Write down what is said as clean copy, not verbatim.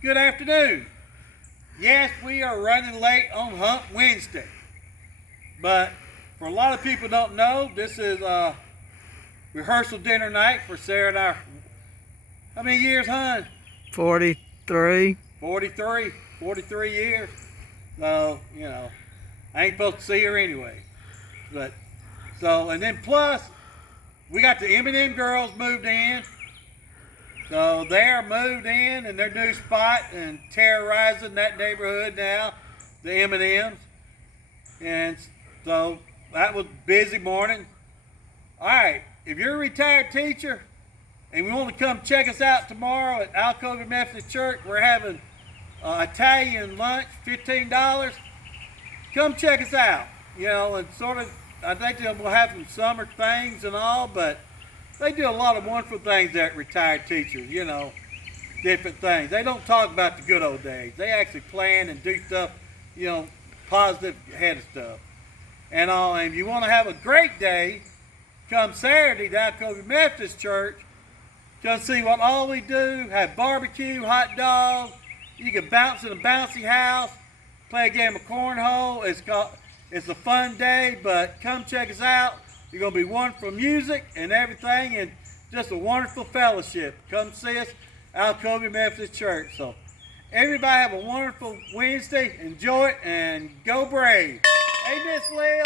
Good afternoon. Yes, we are running late on Hump Wednesday. But for a lot of people don't know, this is rehearsal dinner night for Sarah and I. How many years, hon? 43. 43 years. So, I ain't supposed to see her anyway. But, and then plus, we got the M&M girls moved in. So they're moved in their new spot and terrorizing that neighborhood now, the M&Ms. And so that was a busy morning. All right, if you're a retired teacher and you want to come check us out tomorrow at Alcovy Methodist Church, we're having Italian lunch, $15. Come check us out. And I think they'll have some summer things and all, but they do a lot of wonderful things there at retired teachers, different things. They don't talk about the good old days. They actually plan and do stuff, positive head of stuff. And if you want to have a great day, come Saturday to Alcovy Methodist Church. Come see what all we do. Have barbecue, hot dogs. You can bounce in a bouncy house, play a game of cornhole. It's a fun day, but come check us out. You're going to be wonderful music and everything, and just a wonderful fellowship. Come see us, Alcovy Methodist Church. So everybody have a wonderful Wednesday. Enjoy it, and go Brave. Hey, Miss Lil.